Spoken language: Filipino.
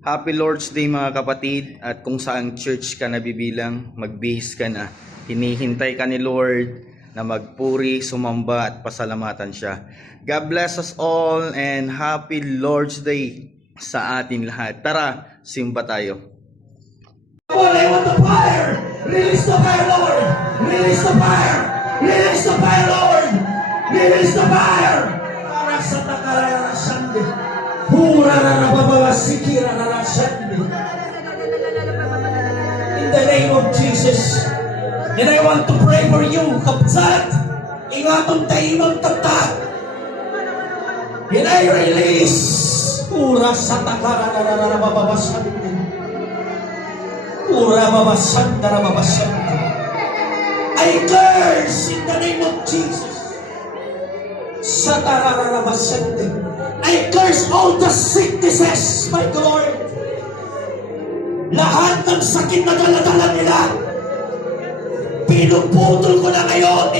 Happy Lord's Day mga kapatid, at kung saan church ka nabibilang, magbihis ka na. Hinihintay ka ni Lord na magpuri, sumamba at pasalamatan siya. God bless us all and happy Lord's Day sa atin lahat. Tara, simba tayo. Lord, I want the fire! Release the fire, Lord! Release the fire! Release the fire, Lord! Release the fire! Para sa takarara sandi. Hura na nababawa sikira na sandi. In the name of Jesus. And I want to pray for you, kapsat. Ingatong tayo ng tatak. And I release. Hura sa takarara nababawa sandi. I curse in the name of Jesus. I curse all the sicknesses, my God. Lahat ng sakit na dala-dala nila, pinuputol ko na ngayon